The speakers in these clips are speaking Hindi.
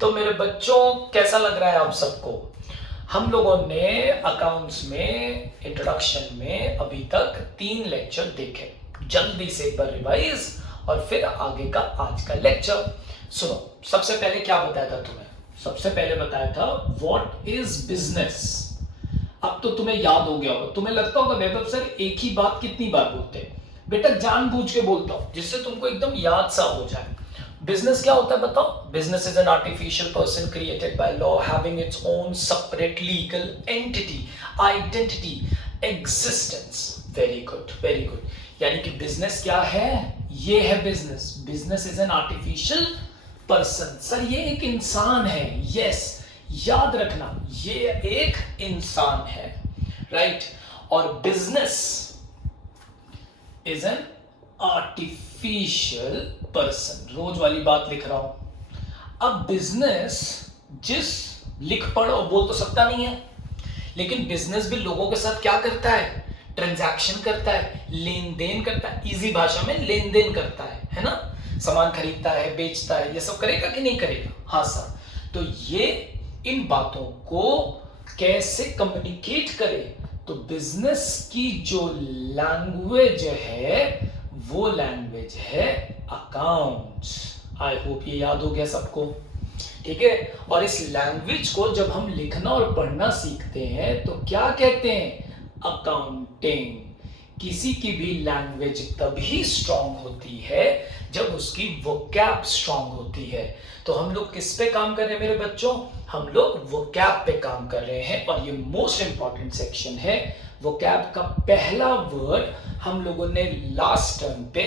तो मेरे बच्चों, कैसा लग रहा है आप सबको? हम लोगों ने अकाउंट्स में इंट्रोडक्शन में अभी तक 3 लेक्चर देखे। जल्दी से एक बार रिवाइज और फिर आगे का आज का लेक्चर सुनो। सबसे पहले क्या बताया था तुम्हें? सबसे पहले बताया था व्हाट इज बिजनेस। अब तो तुम्हें याद हो गया होगा। तुम्हें लगता होगा वैभव सर एक ही बात कितनी बार बोलते हैं? बेटा जानबूझ के बोलता हूं जिससे तुमको एकदम याद सा हो जाए। बिजनेस क्या होता है बताओ? Business is an artificial person created by law having its own separate legal entity, identity, existence. Very good, very good. यानी कि बिजनेस क्या है? ये है business. Business is an artificial person. Sir ये एक इंसान है। यस, याद रखना ये एक इंसान है, राइट। और business is an artificial person. रोज वाली बात लिख रहा हूं। अब बिजनेस जिस लिख पढ़ और बोल तो सकता नहीं है, लेकिन बिजनेस भी लोगों के साथ क्या करता है? ट्रांजैक्शन करता है, लेन देन करता है। इजी भाषा में लेन देन करता है ना? सामान खरीदता है, बेचता है, ये सब करेगा कि नहीं करेगा? हाँ सर। तो ये इन बातों को कैसे कम्युनिकेट करे? तो बिजनेस की जो लैंग्वेज है वो लैंग्वेज है अकाउंट्स। आई होप ये याद हो गया सबको, ठीक है। और इस लैंग्वेज को जब हम लिखना और पढ़ना सीखते हैं तो क्या कहते हैं? अकाउंटिंग। किसी की भी लैंग्वेज तभी स्ट्रांग होती है जब उसकी वोकैब स्ट्रांग होती है। तो हम लोग किस पे काम कर रहे हैं मेरे बच्चों? हम लोग वोकैब पे काम कर रहे हैं और ये मोस्ट इंपॉर्टेंट सेक्शन है। वोकैब का पहला वर्ड हम लोगों ने लास्ट टर्म पे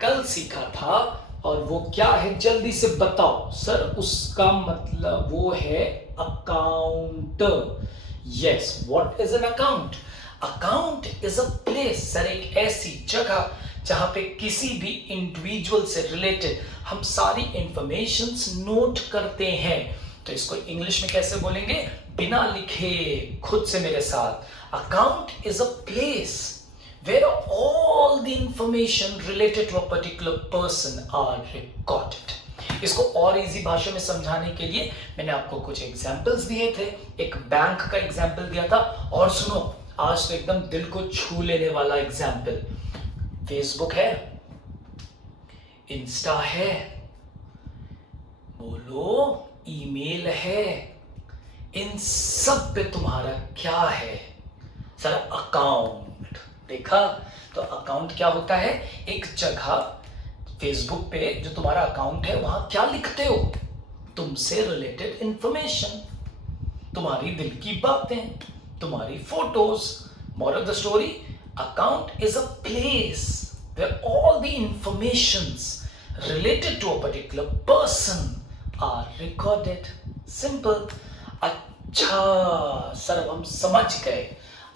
कल सीखा था और वो क्या है जल्दी से बताओ सर। उसका मतलब वो है account. Yes, what is an account? Account is a place. Sir एक ऐसी जगह जहां पे किसी भी इंडिविजुअल से रिलेटेड हम सारी इंफॉर्मेशंस नोट करते हैं। तो इसको इंग्लिश में कैसे बोलेंगे बिना लिखे? खुद से मेरे साथ। Account is a place where all the information related to a particular person are recorded. इसको और इजी भाषा में समझाने के लिए मैंने आपको कुछ एग्जांपल्स दिए थे। एक बैंक का एग्जांपल दिया था और सुनो आज तो एकदम दिल को छू लेने वाला एग्जांपल। फेसबुक है, इंस्टा है, बोलो ईमेल है, इन सब पे तुम्हारा क्या है? Sir account. देखा? तो अकाउंट क्या होता है? एक जगह फेसबुक पे जो तुम्हारा अकाउंट है वहां क्या लिखते हो? तुमसे रिलेटेड इंफॉर्मेशन, तुम्हारी दिल की बातें, तुम्हारी photos. Moral of the story, account is a place where all the informations related to a particular person are recorded. Simple. अच्छा सर अब हम समझ गए।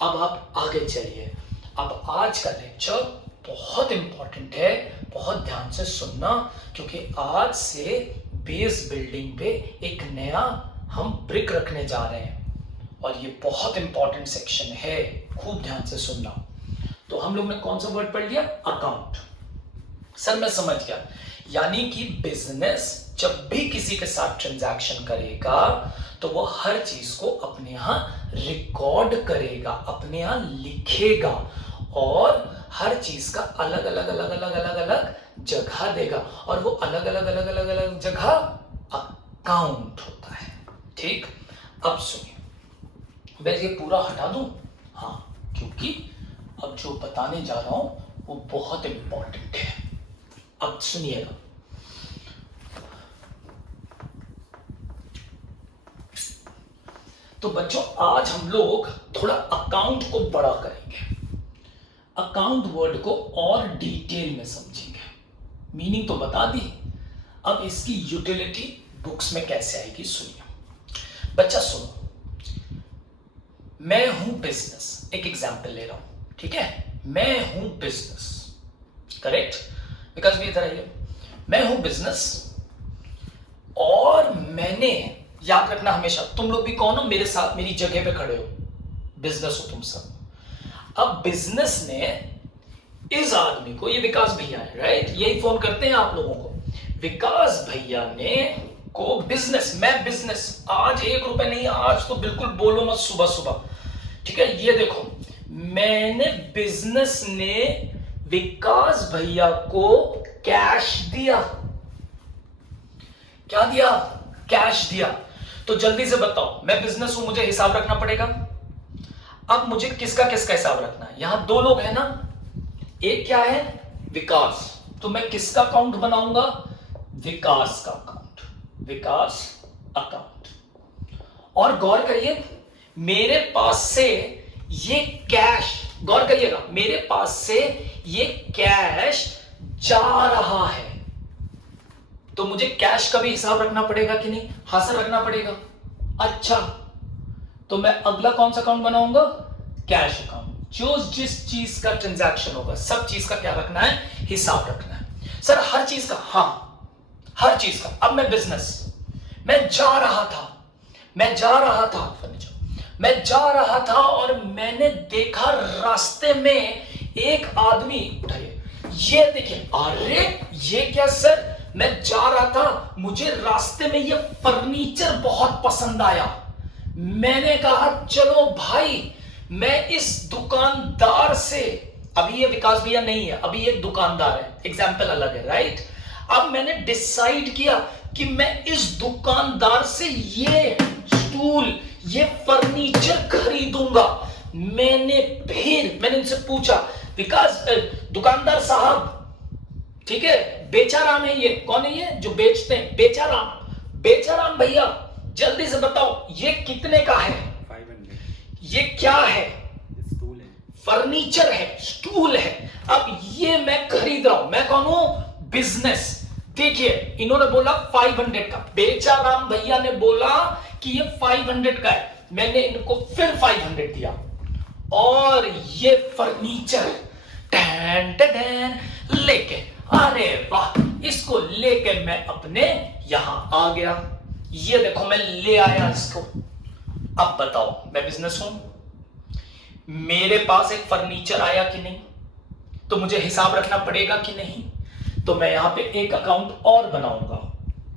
अब आप आगे चलिए। अब आज का लेक्चर बहुत इंपॉर्टेंट है, बहुत ध्यान से सुनना, क्योंकि आज से बेस बिल्डिंग पे एक नया हम ब्रिक रखने जा रहे हैं और ये बहुत इंपॉर्टेंट सेक्शन है। खूब ध्यान से सुनना। तो हम लोग ने कौन सा वर्ड पढ़ लिया? अकाउंट। सर मैं समझ गया। यानी कि बिजनेस जब भी किसी के साथ ट्रांजैक्शन करेगा तो वो हर चीज को अपने यहां रिकॉर्ड करेगा, अपने यहां लिखेगा और हर चीज का अलग अलग अलग अलग अलग अलग जगह देगा और वो अलग अलग अलग अलग अलग जगह अकाउंट होता है। ठीक, अब सुनिए, मैं ये पूरा हटा दूं? हाँ, क्योंकि अब जो बताने जा रहा हूं वो बहुत इंपॉर्टेंट है। अब सुनिएगा। तो बच्चों आज हम लोग थोड़ा अकाउंट को बड़ा करेंगे, अकाउंट वर्ड को और डिटेल में समझेंगे। मीनिंग तो बता दी, अब इसकी यूटिलिटी बुक्स में कैसे आएगी सुनिए। बच्चा सुनो, मैं हूं बिजनेस, एक एग्जांपल ले रहा हूं, ठीक है? मैं हूं बिजनेस, करेक्ट? बिकॉज भी इधर आइए, मैं हूं बिजनेस और मैंने, याद रखना हमेशा, तुम लोग भी कौन हो? मेरे साथ मेरी जगह पे खड़े हो, बिजनेस हो तुम सब। अब बिजनेस ने इस आदमी को, ये विकास भैया है, राइट? यही फोन करते हैं आप लोगों को। विकास भैया ने को बिजनेस, मैं बिजनेस आज 1 रुपए नहीं, आज तो बिल्कुल बोलो मत सुबह सुबह, ठीक है। ये देखो मैंने बिजनेस ने विकास भैया को कैश दिया, क्या दिया? कैश दिया। तो जल्दी से बताओ, मैं बिजनेस हूं, मुझे हिसाब रखना पड़ेगा। अब मुझे किसका किसका हिसाब रखना है? यहां 2 लोग हैं ना, एक क्या है? विकास। तो मैं किसका अकाउंट बनाऊंगा? विकास का अकाउंट, विकास अकाउंट। और गौर करिए मेरे पास से ये कैश, गौर करिएगा मेरे पास से ये कैश जा रहा है, तो मुझे कैश का भी हिसाब रखना पड़ेगा कि नहीं? हाँ सर रखना पड़ेगा। अच्छा, तो मैं अगला कौन सा अकाउंट बनाऊंगा? Cash account. जो जिस चीज का ट्रांजैक्शन होगा सब चीज का क्या रखना है? हिसाब रखना है। सर हर चीज का? हाँ हर चीज का। अब मैं बिजनेस, मैं जा रहा था मैं जा रहा था और मैंने देखा रास्ते में एक आदमी, उठाइए ये देखिए, अरे ये क्या सर, मैं जा रहा था, मुझे रास्ते में ये फर्नीचर बहुत पसंद आया, मैंने कहा चलो भाई मैं इस दुकानदार से, अभी ये विकास भैया नहीं है, अभी एक दुकानदार है, एग्जाम्पल अलग है, राइट। अब मैंने डिसाइड किया कि मैं इस दुकानदार से ये स्टूल, ये फर्नीचर खरीदूंगा। मैंने इनसे पूछा, विकास दुकानदार साहब, ठीक है, बेचाराम है ये, कौन है ये जो बेचते हैं? बेचाराम भैया जल्दी से बताओ ये कितने का है? 500। ये क्या है? स्टूल है, फर्नीचर है, स्टूल है। अब ये मैं खरीद रहा हूं, मैं कौन हूं? बिजनेस। देखिए इन्होंने बोला 500 का, बेचाराम भैया ने बोला कि ये 500 का है, मैंने इनको फिर 500 दिया, और ये फर्नीचर टैन टैन लेके, अरे वाह, इसको लेके मैं अपने यहां आ गया। ये देखो मैं ले आया इसको। अब बताओ मैं बिजनेस हूं, मेरे पास एक फर्नीचर आया कि नहीं? तो मुझे हिसाब रखना पड़ेगा कि नहीं? तो मैं यहां पे एक अकाउंट और बनाऊंगा,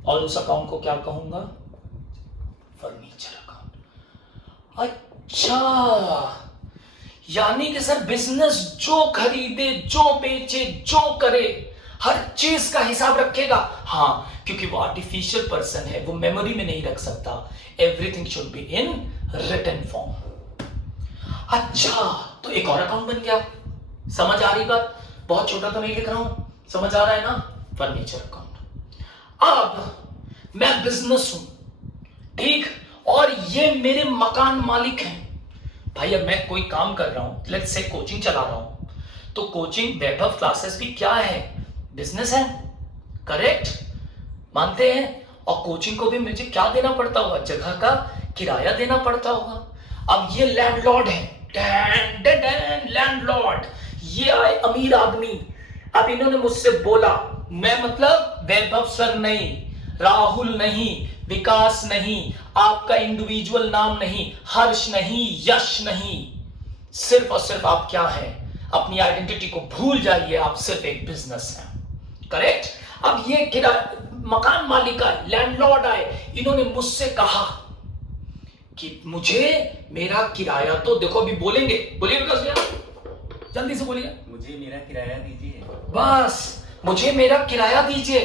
और उस अकाउंट को क्या कहूंगा? Furniture account. अच्छा, यानी कि सर बिजनेस जो खरीदे, जो बेचे, जो करे, हर चीज का हिसाब रखेगा। हाँ, क्योंकि वो आर्टिफिशियल पर्सन है, वो मेमोरी में नहीं रख सकता। Everything should be in written form. अच्छा, तो एक और अकाउंट बन गया। समझ आ रही बात? बहुत छोटा तो नहीं लिख रहा हूं, समझ आ रहा है ना? Furniture account. अब मैं बिजनेस हूं, ठीक, और ये मेरे मकान मालिक हैं। भाई अब मैं कोई काम कर रहा हूं, लेट्स से कोचिंग चला रहा हूं, तो कोचिंग वैभव क्लासेस भी क्या है? बिजनेस है, करेक्ट? मानते हैं? और कोचिंग को भी मुझे क्या देना पड़ता होगा? जगह का किराया देना पड़ता होगा। अब ये लैंडलॉर्ड है, लैंडलॉर्ड, ये आए अमीर आदमी। अब इन्होंने मुझसे बोला, मैं मतलब वैभव सर नहीं, राहुल नहीं, विकास नहीं, आपका इंडिविजुअल नाम नहीं, हर्ष नहीं, यश नहीं, सिर्फ और सिर्फ आप क्या हैं? अपनी आइडेंटिटी को भूल जाइए, आप सिर्फ एक बिजनेस हैं, करेक्ट? अब ये मकान मालिक आए, लैंडलॉर्ड आए, इन्होंने मुझसे कहा कि मुझे मेरा किराया तो देखो, अभी बोलेंगे, बोलिए विकास भैया जल्दी से बोलिए। मुझे मेरा किराया दीजिए। बस, मुझे मेरा किराया दीजिए।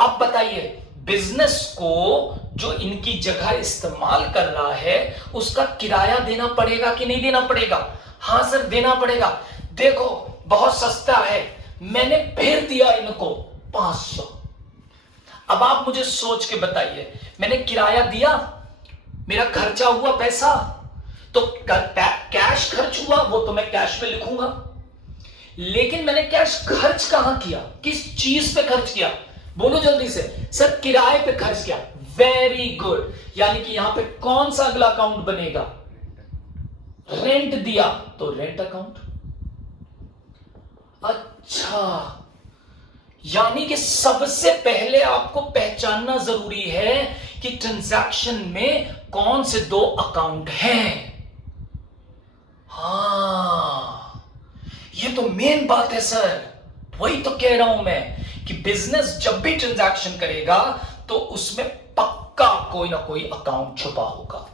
अब बताइए, बिजनेस को जो इनकी जगह इस्तेमाल कर रहा है उसका किराया देना पड़ेगा कि नहीं देना पड़ेगा? हाँ सर देना पड़ेगा। देखो बहुत सस्ता है, मैंने फिर दिया इनको 500। अब आप मुझे सोच के बताइए, मैंने किराया दिया, मेरा खर्चा हुआ पैसा, तो कैश खर्च हुआ, वो तो मैं कैश पे लिखूंगा, लेकिन मैंने कैश खर्च कहां किया? किस चीज पे खर्च किया? बोलो जल्दी से। सर किराए पे खर्च किया। वेरी गुड, यानी कि यहां पे कौन सा अगला अकाउंट बनेगा? रेंट दिया तो रेंट अकाउंट। अच्छा, यानी कि सबसे पहले आपको पहचानना जरूरी है कि ट्रांजैक्शन में कौन से 2 अकाउंट हैं। हाँ, ये तो मेन बात है सर, वही तो कह रहा हूं मैं कि बिजनेस जब भी ट्रांजैक्शन करेगा तो उसमें पक्का कोई ना कोई अकाउंट छुपा होगा।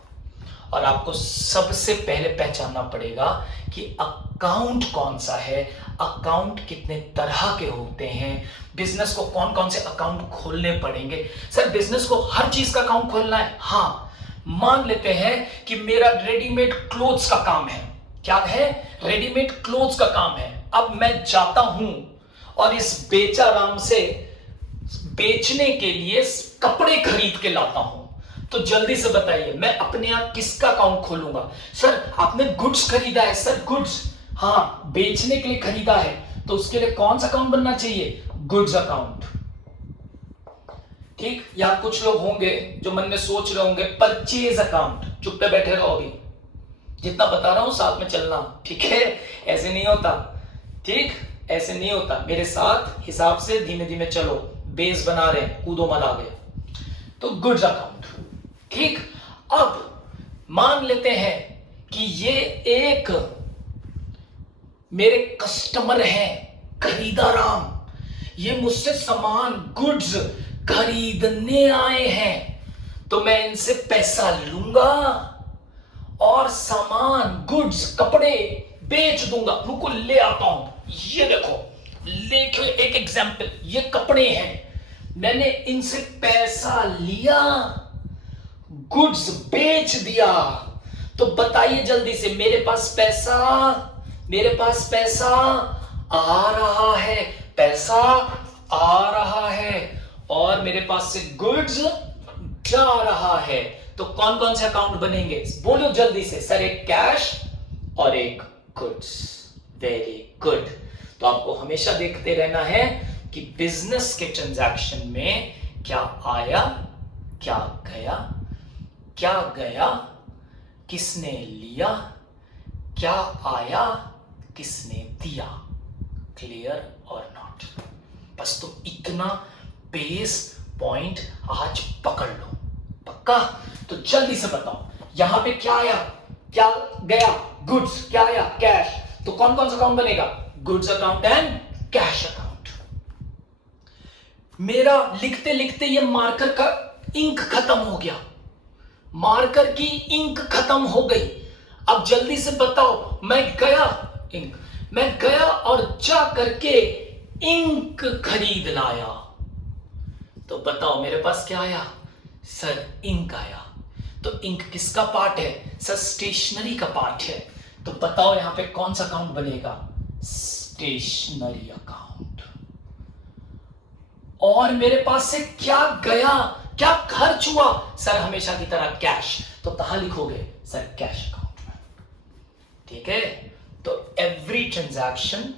और आपको सबसे पहले पहचानना पड़ेगा कि अकाउंट कौन सा है, अकाउंट कितने तरह के होते हैं, बिजनेस को कौन कौन से अकाउंट खोलने पड़ेंगे। सर बिजनेस को हर चीज का अकाउंट खोलना है? हाँ, मान लेते हैं कि मेरा रेडीमेड क्लोथ्स का काम है। क्या है? रेडीमेड क्लोथ्स का काम है। अब मैं जाता हूं और इस बेचाराम से बेचने के लिए कपड़े खरीद के लाता हूं, तो जल्दी से बताइए मैं अपने आप किसका अकाउंट खोलूंगा? सर आपने गुड्स खरीदा है। सर गुड्स, हाँ, बेचने के लिए खरीदा है, तो उसके लिए कौन सा अकाउंट बनना चाहिए? Goods account. ठीक। या कुछ लोग होंगे जो मन में सोच रहे होंगे परचेज अकाउंट। चुप पे बैठे रहो, अभी जितना बता रहा हूं साथ में चलना, ठीक है? ऐसे नहीं होता, ठीक, ऐसे नहीं होता। मेरे साथ हिसाब से धीमे धीमे चलो, बेस बना रहे हैं, कूदो मल आ गए। तो गुड्स अकाउंट, ठीक। अब मान लेते हैं कि ये एक मेरे कस्टमर हैं, खरीदाराम, ये मुझसे सामान गुड्स खरीदने आए हैं, तो मैं इनसे पैसा लूंगा और सामान गुड्स कपड़े बेच दूंगा। रुको ले आता हूं, ये देखो, देखो एक एग्जांपल, ये कपड़े हैं, मैंने इनसे पैसा लिया, गुड्स बेच दिया। तो बताइए जल्दी से, मेरे पास पैसा आ रहा है, पैसा आ रहा है, और मेरे पास से गुड्स जा रहा है। तो कौन कौन से अकाउंट बनेंगे? बोलो जल्दी से। सर एक कैश और एक गुड्स। Very good. तो आपको हमेशा देखते रहना है कि बिजनेस के ट्रांजैक्शन में क्या आया, क्या गया, क्या गया, किसने लिया, क्या आया, किसने दिया। क्लियर और नॉट? बस तो इतना बेस पॉइंट आज पकड़ लो, पक्का? तो जल्दी से बताओ, यहां पे क्या आया, क्या गया? गुड्स। क्या आया? कैश। तो कौन कौन सा अकाउंट बनेगा? Goods account and cash account. मेरा लिखते लिखते ये मार्कर का इंक खत्म हो गया, मार्कर की इंक खत्म हो गई। अब जल्दी से बताओ, मैं गया और जा करके इंक खरीद लाया, तो बताओ मेरे पास क्या आया? सर इंक आया। तो इंक किसका पार्ट है? सर स्टेशनरी का पार्ट है। तो बताओ यहां पे कौन सा अकाउंट बनेगा? Stationery account. और मेरे पास से क्या गया, क्या खर्च हुआ? सर हमेशा की तरह कैश। तो कहां लिखोगे? सर कैश अकाउंट में। ठीक है? तो every transaction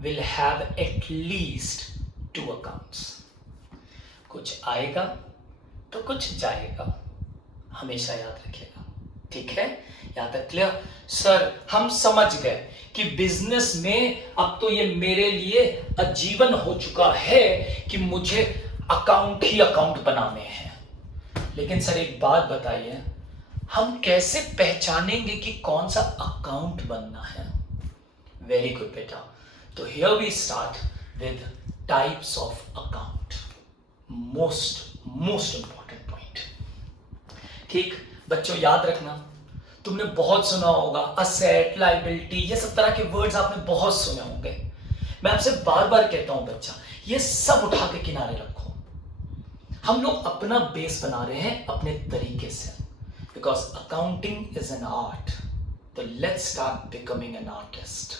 will have at least 2 accounts. कुछ आएगा तो कुछ जाएगा, हमेशा याद रखिएगा। ठीक है? यहां तक क्लियर? सर हम समझ गए कि बिजनेस में अब तो ये मेरे लिए आजीवन हो चुका है कि मुझे अकाउंट ही अकाउंट बनाने हैं। लेकिन सर एक बात बताइए, हम कैसे पहचानेंगे कि कौन सा अकाउंट बनना है? वेरी गुड बेटा। तो here we start with types of account. Most important point. ठीक बच्चों, याद रखना, तुमने बहुत सुना होगा असेट, लायबिलिटी, ये सब तरह के वर्ड्स आपने बहुत सुने होंगे। मैं आपसे बार बार कहता हूं बच्चा, ये सब उठा के किनारे रखो। हम लोग अपना बेस बना रहे हैं अपने तरीके से, because accounting is an art. तो let's start becoming an artist.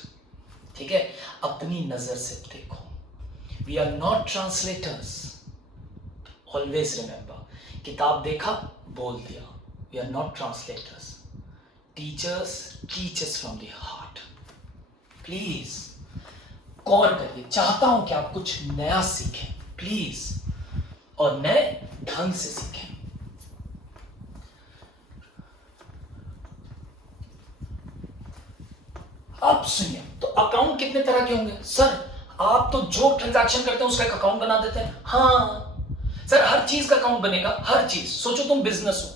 ठीक है? अपनी नजर से देखो। We are not translators. Always remember, किताब देखा, बोल दिया। We are not translators. Teachers teachers from the heart. Please गौर करिए, चाहता हूं कि आप कुछ नया सीखें प्लीज, और नए ढंग से सीखें। अब सुनिए, तो अकाउंट कितने तरह के होंगे? सर आप तो जो ट्रांजैक्शन करते हैं उसका एक अकाउंट बना देते हैं। हाँ सर, हर चीज का अकाउंट बनेगा, हर चीज। सोचो तुम बिजनेस हो,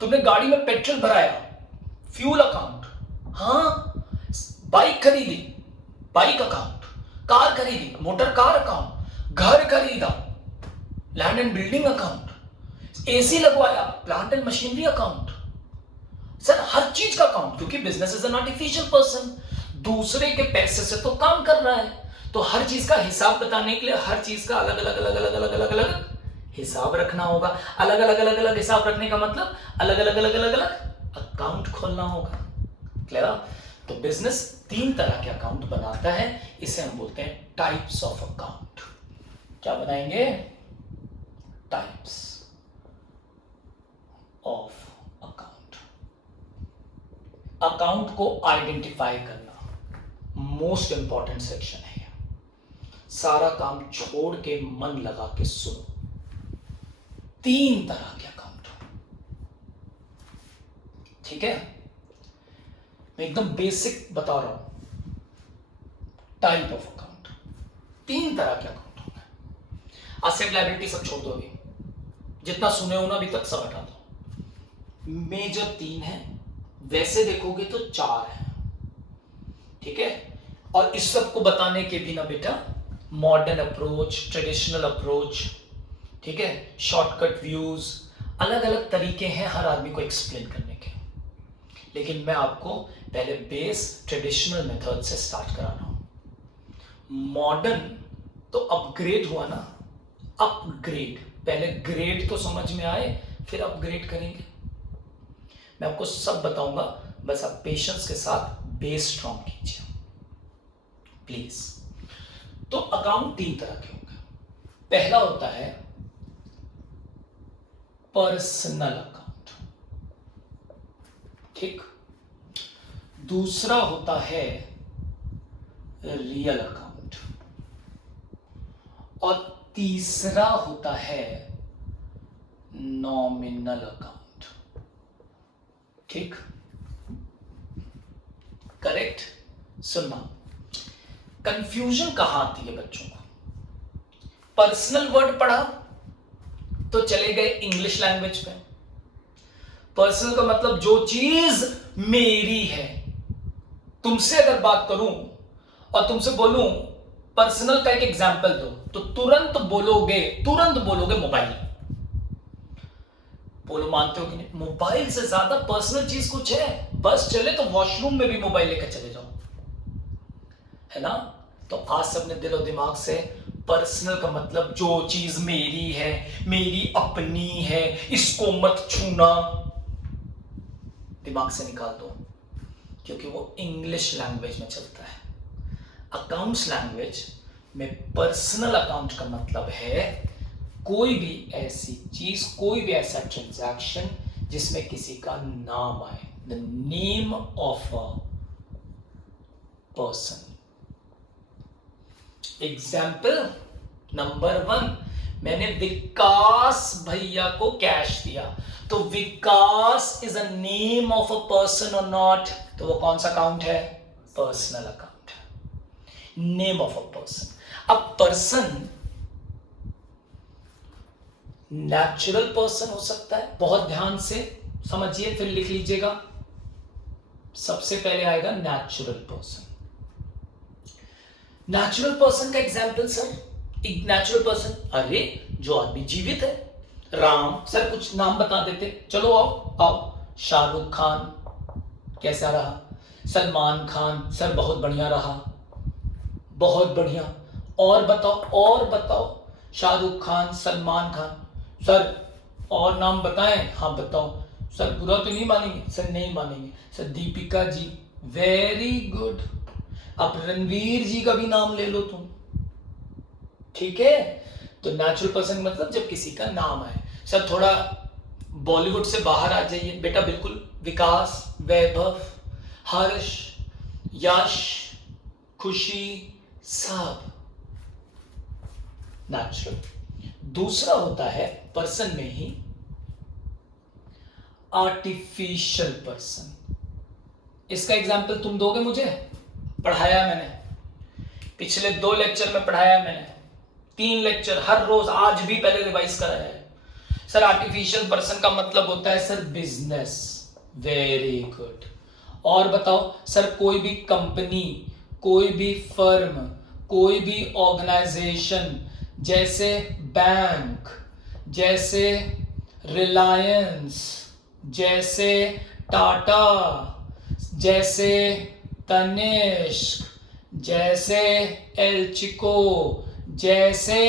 तुमने गाड़ी में पेट्रोल भराया, फ्यूल अकाउंट। हाँ, बाइक खरीदी, बाइक अकाउंट। कार खरीदी, मोटर कार अकाउंट। घर खरीदा, land and building account. AC लगवाया, plant and machinery account. Sir हर चीज का अकाउंट, क्योंकि business is an artificial person, दूसरे के पैसे से तो काम कर रहा है, तो हर चीज का हिसाब बताने के लिए हर चीज का अलग अलग अलग अलग अलग अलग अलग हिसाब रखना होगा। अलग अलग अलग अलग हिसाब रखने का मतलब अलग अलग अलग अलग अलग अकाउंट खोलना होगा। क्लियर? तो बिजनेस 3 तरह के अकाउंट बनाता है, इसे हम बोलते हैं टाइप्स ऑफ अकाउंट। क्या बनाएंगे? Types of account. अकाउंट को आइडेंटिफाई करना मोस्ट इंपॉर्टेंट सेक्शन है। सारा काम छोड़ के मन लगा के सुनो। 3 तरह के अकाउंट, ठीक है? मैं एकदम बेसिक बता रहा हूं। टाइप ऑफ अकाउंट, 3 तरह के अकाउंट होंगे। असेट लायबिलिटी सब छोड़ दो, अभी जितना सुने हो ना अभी तक सब हटा दो। मेजर 3 है, वैसे देखोगे तो 4 है, ठीक है? और इस सब को बताने के भी ना बेटा मॉडर्न अप्रोच, ट्रेडिशनल अप्रोच, ठीक है, शॉर्टकट व्यूज, अलग अलग तरीके हैं हर आदमी को एक्सप्लेन करने के। लेकिन मैं आपको पहले बेस ट्रेडिशनल मेथड से स्टार्ट करा रहा हूं। मॉडर्न तो अपग्रेड हुआ ना, अपग्रेड। पहले ग्रेड तो समझ में आए, फिर अपग्रेड करेंगे। मैं आपको सब बताऊंगा, बस आप पेशेंस के साथ बेस स्ट्रॉन्ग कीजिए प्लीज। तो अकाउंट 3 तरह के होंगे। पहला होता है पर्सनल अकाउंट, ठीक? दूसरा होता है रियल अकाउंट, और तीसरा होता है नॉमिनल अकाउंट, ठीक? करेक्ट? सुनना, कंफ्यूजन कहां आती है बच्चों को? पर्सनल वर्ड पढ़ा तो चले गए इंग्लिश लैंग्वेज पे। पर्सनल का मतलब जो चीज मेरी है। तुमसे अगर बात करूं और तुमसे बोलूं पर्सनल का एक एग्जांपल दो, तो तुरंत बोलोगे मोबाइल। बोलो, मानते हो कि नहीं? मोबाइल से ज्यादा पर्सनल चीज कुछ है? बस चले तो वॉशरूम में भी मोबाइल लेकर चले जाओ, है ना? तो आज से अपने दिल और दिमाग से पर्सनल का मतलब जो चीज मेरी है, मेरी अपनी है, इसको मत छूना, दिमाग से निकाल दो, क्योंकि वो इंग्लिश लैंग्वेज में चलता है। अकाउंट्स लैंग्वेज में पर्सनल अकाउंट का मतलब है कोई भी ऐसी चीज, कोई भी ऐसा ट्रांजैक्शन जिसमें किसी का नाम आए, the name of a person. Example number 1, मैंने विकास भैया को कैश दिया, तो Vikas is a name of a person और नॉट? तो वो कौन सा अकाउंट है? पर्सनल अकाउंट है, नेम ऑफ अ पर्सन। अब पर्सन नेचुरल पर्सन हो सकता है, बहुत ध्यान से समझिए फिर लिख लीजिएगा। सबसे पहले आएगा नेचुरल पर्सन। नेचुरल पर्सन का एग्जाम्पल सर, एक नेचुरल पर्सन, अरे जो आदमी जीवित है, राम, सर कुछ नाम बता देते, चलो आओ। शाहरुख खान कैसा रहा? सलमान खान, सर बहुत बढ़िया रहा, बहुत बढ़िया। और बताओ, शाहरुख खान, सलमान खान, सर और नाम बताएं? हाँ बताओ। सर बुरा तो नहीं मानेंगे? सर नहीं मानेंगे। Sir Deepika ji, very good. अब रणवीर जी का भी नाम ले लो तुम, ठीक है? तो नेचुरल पर्सन मतलब जब किसी का नाम आए। सर थोड़ा बॉलीवुड से बाहर आ जाइए बेटा, बिल्कुल। विकास, वैभव, हर्ष, यश, खुशी, सब नेचुरल। दूसरा होता है पर्सन में ही आर्टिफिशियल पर्सन। इसका एग्जाम्पल तुम दोगे मुझे? पढ़ाया मैंने, पिछले 2 लेक्चर में पढ़ाया मैंने, 3 लेक्चर हर रोज, आज भी पहले रिवाइज कराया है। सर आर्टिफिशियल पर्सन का मतलब होता है सर बिजनेस, वेरी गुड। और बताओ सर, कोई भी कंपनी, कोई भी फर्म, कोई भी ऑर्गेनाइजेशन, जैसे बैंक, जैसे रिलायंस, जैसे टाटा, जैसे तनिष्क, जैसे एलचिको, जैसे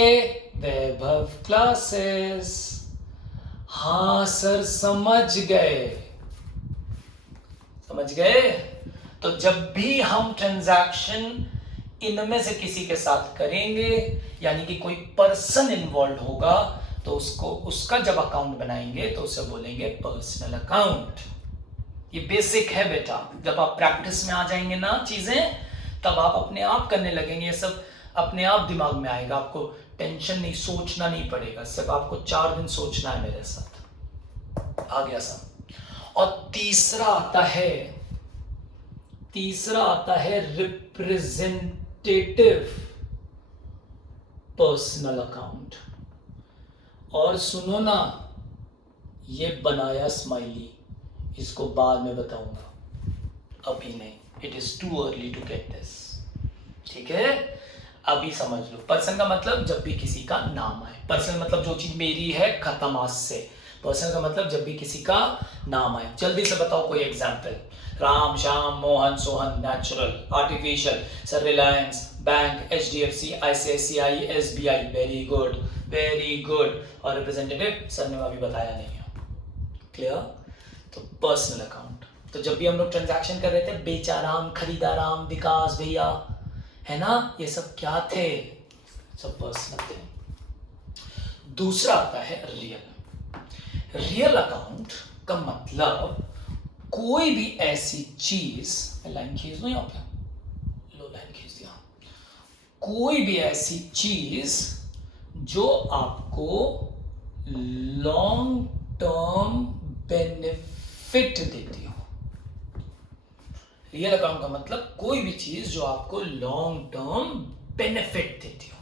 वैभव क्लासेस। हाँ सर, समझ गए, समझ गए। तो जब भी हम ट्रांजैक्शन इनमें से किसी के साथ करेंगे, यानी कि कोई पर्सन इन्वॉल्व होगा, तो उसको उसका जब अकाउंट बनाएंगे तो उसे बोलेंगे पर्सनल अकाउंट। ये बेसिक है बेटा, जब आप प्रैक्टिस में आ जाएंगे ना चीजें, तब आप अपने आप करने लगेंगे, ये सब अपने आप दिमाग में आएगा, आपको टेंशन नहीं, सोचना नहीं पड़ेगा, सिर्फ आपको 4 दिन सोचना है मेरे साथ। आ गया सब। और तीसरा आता है रिप्रेजेंटेटिव पर्सनल अकाउंट। और सुनो ना, ये बनाया स्माइली, इसको बाद में बताऊंगा, अभी नहीं, it is too early to get this, ठीक है। अभी समझ लो, पर्सन का मतलब जब भी किसी का नाम आए, पर्सन मतलब जो चीज मेरी है खत्म आज से, पर्सन का मतलब जब भी किसी का नाम आए। जल्दी से बताओ कोई example. Ram, Shyam, Mohan, Sohan, natural, artificial, sir, Reliance, bank, HDFC, ICICI, SBI। Very good, very good. और रिप्रेजेंटेटिव सर ने अभी बताया नहीं है, क्लियर। तो पर्सनल अकाउंट, तो जब भी हम लोग ट्रांजैक्शन कर रहे थे, बेचाराम, खरीदाराम, विकास भैया, है ना, ये सब क्या थे, सब पर्सनल थे। दूसरा आता है रियल अकाउंट का मतलब कोई भी ऐसी चीज, लाइन खींच दो यहाँ पे, लो लाइन खींच दिया, कोई भी ऐसी चीज जो आपको लॉन्ग टर्म बेनिफिट देती हो। रियल अकाउंट का मतलब कोई भी चीज जो आपको लॉन्ग टर्म बेनिफिट देती हो।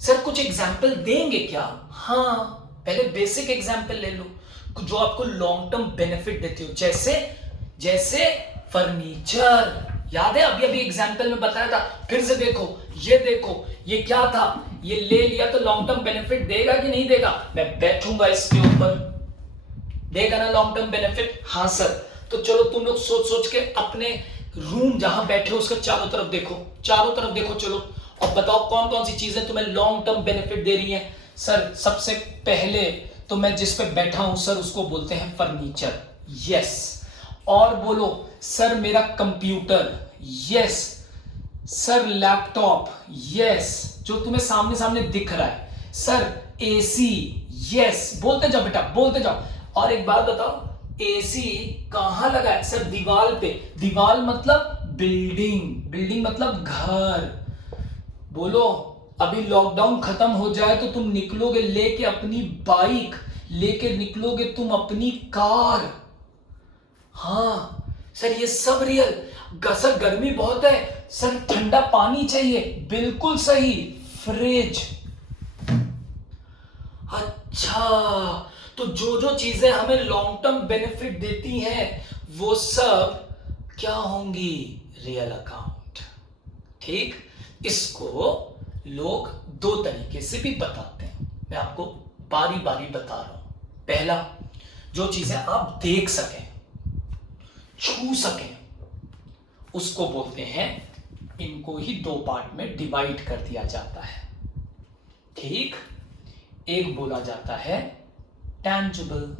सर कुछ एग्जाम्पल देंगे क्या? हाँ, पहले बेसिक एग्जाम्पल ले लो जो आपको लॉन्ग टर्म बेनिफिट देती हो, जैसे फर्नीचर। याद है अभी अभी एग्जाम्पल में बताया था, फिर से देखो, ये क्या था, ये ले लिया तो लॉन्ग टर्म बेनिफिट देगा कि नहीं देगा? मैं बैठूंगा इसके ऊपर, देगा ना लॉन्ग टर्म बेनिफिट? हाँ सर। तो चलो तुम लोग सोच के अपने रूम जहां बैठे हो उसके चारों तरफ देखो, चलो, और बताओ कौन कौन सी चीजें तुम्हें लॉन्ग टर्म बेनिफिट दे रही हैं। सर सबसे पहले तो मैं जिस पे बैठा हूं सर उसको बोलते हैं फर्नीचर, यस। और बोलो सर मेरा computer, yes. Sir laptop, yes, जो तुम्हें सामने सामने दिख रहा है। Sir AC, yes. बोलते जाओ बेटा, बोलते जाओ। और एक बात बताओ, एसी कहां लगा है? सर दीवार पे। दीवार मतलब बिल्डिंग मतलब घर। बोलो अभी लॉकडाउन खत्म हो जाए तो तुम निकलोगे लेके अपनी बाइक, लेके निकलोगे तुम अपनी कार। हाँ सर ये सब रियल। सर गर्मी बहुत है, सर ठंडा पानी चाहिए, बिल्कुल सही, फ्रिज। अच्छा, तो जो चीजें हमें लॉन्ग टर्म बेनिफिट देती हैं वो सब क्या होंगी? Real account. ठीक, इसको लोग 2 तरीके से भी बताते हैं, मैं आपको बारी बारी बता रहा हूं। पहला, जो चीजें आप देख सकें, छू सकें, उसको बोलते हैं, इनको ही 2 पार्ट में डिवाइड कर दिया जाता है। ठीक, एक बोला जाता है टैंजिबल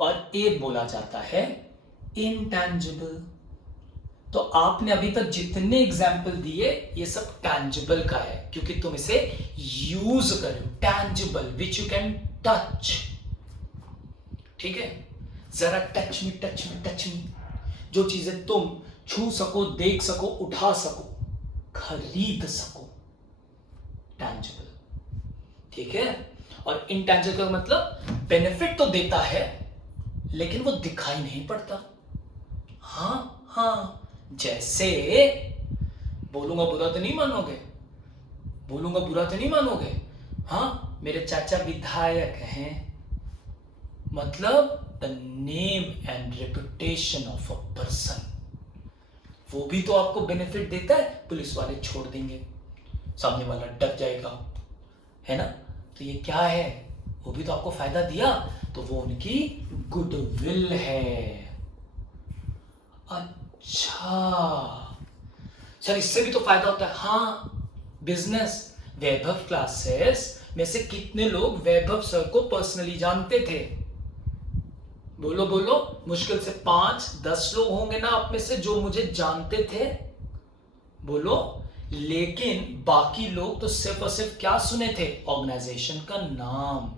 और एक बोला जाता है इनटैंजिबल। तो आपने अभी तक जितने एग्जाम्पल दिए ये सब टैंजिबल का है, क्योंकि तुम इसे यूज करो। Tangible which you can touch, ठीक है। जरा टच मी, जो चीजें तुम छू सको, देख सको, उठा सको, खरीद सको, टैंजिबल, ठीक है। और इनटैंजिबल का मतलब बेनिफिट तो देता है लेकिन वो दिखाई नहीं पड़ता। हाँ, जैसे बोलूंगा बुरा तो नहीं मानोगे, हाँ मेरे चाचा विधायक हैं, मतलब the name and reputation of a person, वो भी तो आपको बेनिफिट देता है। पुलिस वाले छोड़ देंगे, सामने वाला डर जाएगा, है ना। तो ये क्या है, वो भी तो आपको फायदा दिया, तो वो उनकी गुडविल है। अच्छा सर, इससे भी तो फायदा होता है। हाँ, बिजनेस। वैभव क्लासेस में से कितने लोग वैभव सर को पर्सनली जानते थे? बोलो बोलो, मुश्किल से 5-10 लोग होंगे ना आप में से जो मुझे जानते थे। बोलो। लेकिन बाकी लोग तो सिर्फ और सिर्फ क्या सुने थे? ऑर्गेनाइजेशन का नाम।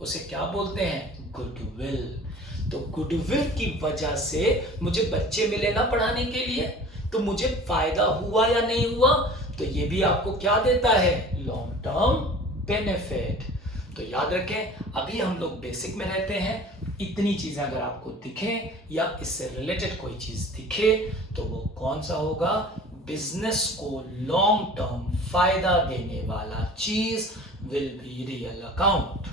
उसे क्या बोलते हैं? गुडविल। तो गुडविल की वजह से मुझे बच्चे मिले ना पढ़ाने के लिए, तो मुझे फायदा हुआ या नहीं हुआ? तो ये भी आपको क्या देता है? Long term benefit. तो याद रखें, अभी हम लोग बेसिक में रहते हैं। इतनी चीजें अगर आपको दिखे या इससे रिलेटेड कोई चीज दिखे तो वो कौन सा होगा? बिजनेस को लॉन्ग टर्म फायदा देने वाला चीज will be real account.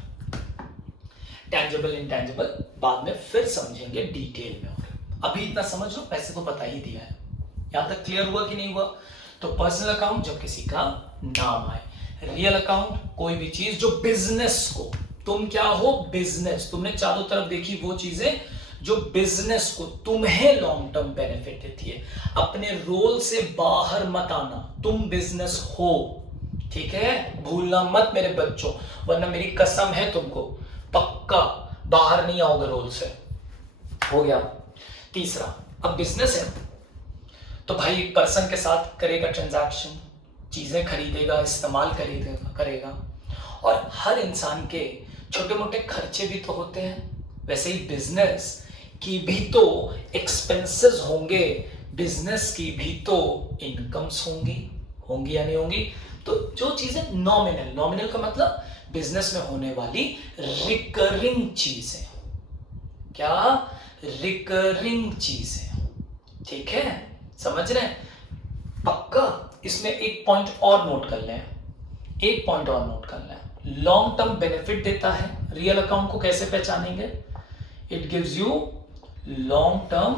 Tangible intangible बाद में फिर समझेंगे डिटेल में, और अभी इतना समझ लो, वैसे तो बता ही दिया है। यहां तक क्लियर हुआ कि नहीं हुआ? तो पर्सनल अकाउंट जब किसी का नाम आए, रियल अकाउंट कोई भी चीज जो बिजनेस को, तुम क्या हो? बिजनेस। तुमने चारों तरफ देखी वो चीजें जो बिजनेस को तुम्हें लॉन्ग टर्म बेनिफिट देती है। अपने रोल से बाहर मत आना, तुम बिजनेस हो, ठीक है? भूलना मत मेरे बच्चों, वरना मेरी कसम है तुमको, पक्का बाहर नहीं आओगे रोल से। हो गया। तीसरा, अब बिजनेस है तो भाई पर्सन के साथ करेगा ट्रांजैक्शन, चीजें खरीदेगा, इस्तेमाल करेगा, और हर इंसान के छोटे मोटे खर्चे भी तो होते हैं। वैसे ही बिजनेस की भी तो एक्सपेंसेस होंगे, बिजनेस की भी तो इनकम्स होंगी या नहीं होंगी? तो जो चीजें नॉमिनल का मतलब बिजनेस में होने वाली रिकरिंग चीजें, क्या? रिकरिंग चीजें, ठीक है? समझ रहे हैं? पक्का। इसमें एक पॉइंट और नोट कर लें, लॉन्ग टर्म बेनिफिट देता है। रियल अकाउंट को कैसे पहचानेंगे? It gives you long term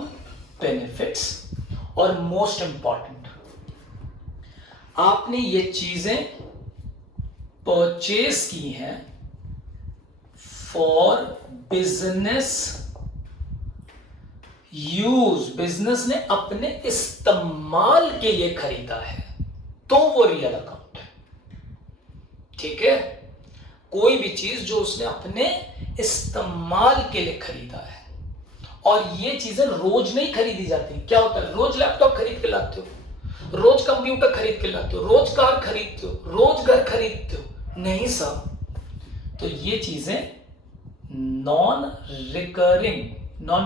benefits, और मोस्ट इंपॉर्टेंट, आपने ये चीजें परचेज की हैं फॉर बिजनेस यूज, बिजनेस ने अपने इस्तेमाल के लिए खरीदा है, तो वो रियल अकाउंट है, ठीक है? कोई भी चीज जो उसने अपने इस्तेमाल के लिए खरीदा है, और ये चीजें रोज नहीं खरीदी जाती। क्या होता है? रोज लैपटॉप खरीद के लाते हो, रोज कंप्यूटर खरीद के लाते हो, रोज कार खरीदते हो, रोज घर खरीदते हो, नहीं साहब। तो ये चीजें नॉन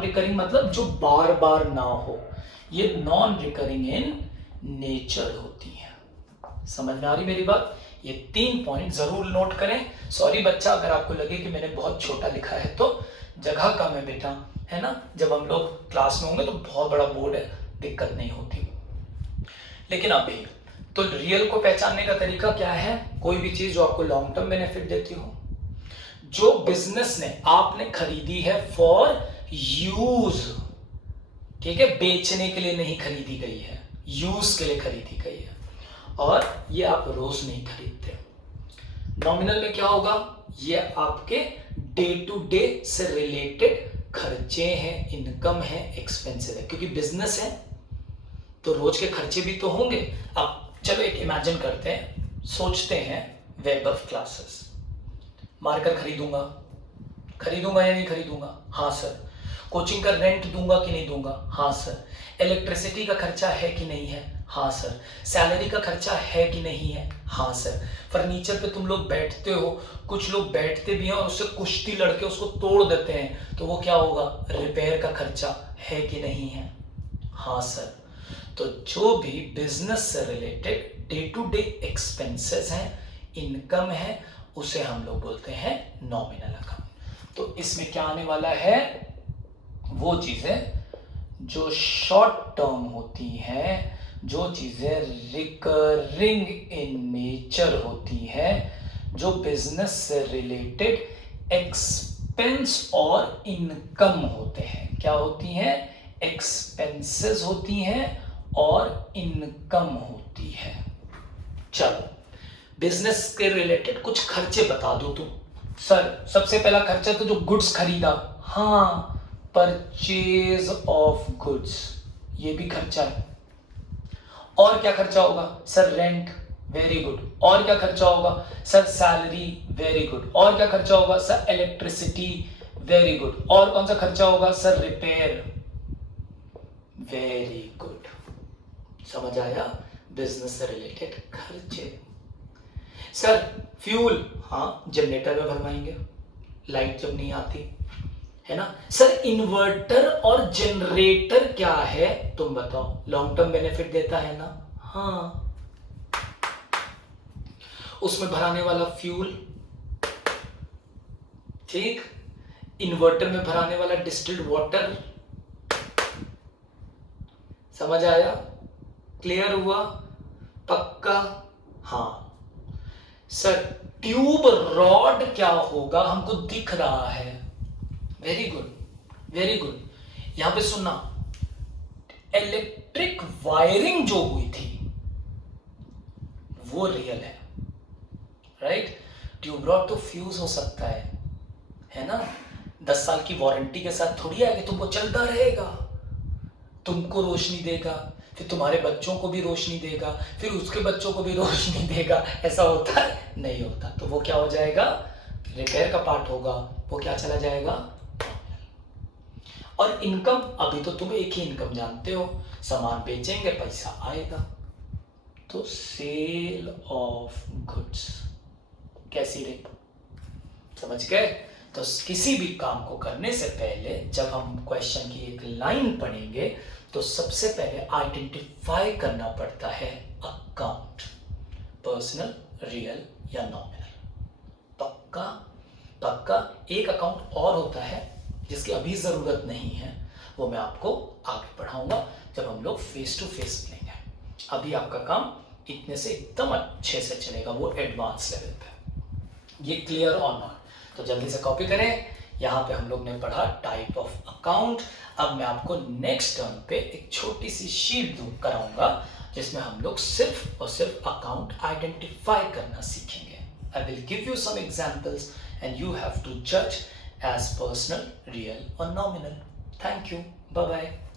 रिकरिंग मतलब जो बार बार ना हो, ये नॉन रिकरिंग इन नेचर होती है। समझ में आ रही मेरी बात? ये 3 पॉइंट जरूर नोट करें। सॉरी बच्चा, अगर आपको लगे कि मैंने बहुत छोटा लिखा है तो जगह कम है बेटा, है ना? जब हम लोग क्लास में होंगे तो बहुत बड़ा बोर्ड है, दिक्कत नहीं होती। लेकिन अभी तो रियल को पहचानने का तरीका क्या है? कोई भी चीज जो आपको लॉन्ग टर्म बेनिफिट देती हो, जो बिजनेस ने आपने खरीदी है फॉर यूज, ठीक है? बेचने के लिए नहीं खरीदी गई है, यूज के लिए खरीदी गई है, और ये आप रोज नहीं खरीदते। नॉमिनल में क्या होगा? ये आपके डे टू डे से रिलेटेड खर्चे हैं, इनकम है, एक्सपेंसेस है, क्योंकि बिजनेस है तो रोज के खर्चे भी तो होंगे। अब चलो एक इमेजिन करते हैं, सोचते हैं, वैभव क्लासेस, मार्कर खरीदूंगा या नहीं खरीदूंगा? हाँ सर। कोचिंग का रेंट दूंगा कि नहीं दूंगा? हाँ सर। इलेक्ट्रिसिटी का खर्चा है कि नहीं है? हाँ सर। सैलरी का खर्चा है कि नहीं है? हाँ सर। फर्नीचर पे तुम लोग बैठते हो, कुछ लोग बैठते भी हैं और उससे कुश्ती लड़के उसको तोड़ देते हैं, तो वो क्या होगा? रिपेयर का खर्चा है कि नहीं है? हाँ सर। तो जो भी बिजनेस से related day to day expenses हैं, इनकम है, उसे हम लोग बोलते हैं नॉमिनल अकाउंट। तो इसमें क्या आने वाला है? वो चीजें जो शॉर्ट टर्म होती हैं, जो चीजें रिकरिंग इन नेचर होती हैं, जो बिजनेस से रिलेटेड एक्सपेंस और इनकम होते हैं। क्या होती हैं? एक्सपेंसेस होती हैं और इनकम होती है। चलो बिजनेस के रिलेटेड कुछ खर्चे बता दो तुम। सर सबसे पहला खर्चा तो जो गुड्स खरीदा, हाँ परचेज ऑफ गुड्स, ये भी खर्चा है। और क्या खर्चा होगा सर? Rent, very good. और क्या खर्चा होगा सर? Salary, very good. और क्या खर्चा होगा सर? Electricity, very good. और कौन सा खर्चा होगा सर? Repair, very good. समझ आया? बिजनेस से रिलेटेड खर्चे। सर फ्यूल, हाँ जनरेटर में भरवाएंगे लाइट जब नहीं आती, है ना। सर इन्वर्टर और जनरेटर क्या है तुम बताओ? लॉन्ग टर्म बेनिफिट देता है ना, हाँ। उसमें भराने वाला फ्यूल, ठीक। इन्वर्टर में भराने वाला डिस्टिल्ड वाटर, समझ आया? क्लियर हुआ? पक्का? हाँ। सर ट्यूब रॉड क्या होगा? हमको दिख रहा है, वेरी गुड, वेरी गुड। यहां पे सुनना, इलेक्ट्रिक वायरिंग जो हुई थी वो रियल है, राइट। ट्यूब रॉड तो फ्यूज हो सकता है ना। 10 साल की वारंटी के साथ थोड़ी है कि तुमको चलता रहेगा, तुमको रोशनी देगा, फिर तुम्हारे बच्चों को भी रोशनी देगा, फिर उसके बच्चों को भी रोशनी देगा। ऐसा होता है? नहीं होता। तो वो क्या हो जाएगा? रिपेयर का पार्ट होगा, वो क्या चला जाएगा? और इनकम, अभी तो तुम एक ही इनकम जानते हो, सामान बेचेंगे पैसा आएगा, तो सेल ऑफ गुड्स। कैसी रे? समझ गए? तो किसी भी काम को करने से पहले जब हम क्वेश्चन की एक लाइन पढ़ेंगे तो सबसे पहले आइडेंटिफाई करना पड़ता है अकाउंट, पर्सनल, रियल या नॉमिनल। पक्का? पक्का। एक अकाउंट और होता है जिसकी अभी जरूरत नहीं है, वो मैं आपको आगे पढ़ाऊंगा जब हम लोग फेस टू फेस मिलेंगे। अभी आपका काम इतने से एकदम अच्छे से चलेगा, वो एडवांस लेवल पे। ये क्लियर और नॉट? तो जल्दी से कॉपी करें। यहाँ पे हम लोग ने पढ़ा टाइप ऑफ अकाउंट। अब मैं आपको नेक्स्ट टर्म पे एक छोटी सी शीट कराऊंगा जिसमें हम लोग सिर्फ और सिर्फ अकाउंट आइडेंटिफाई करना सीखेंगे। I will give you some examples and you have to judge as personal, real or nominal. Thank you. Bye bye.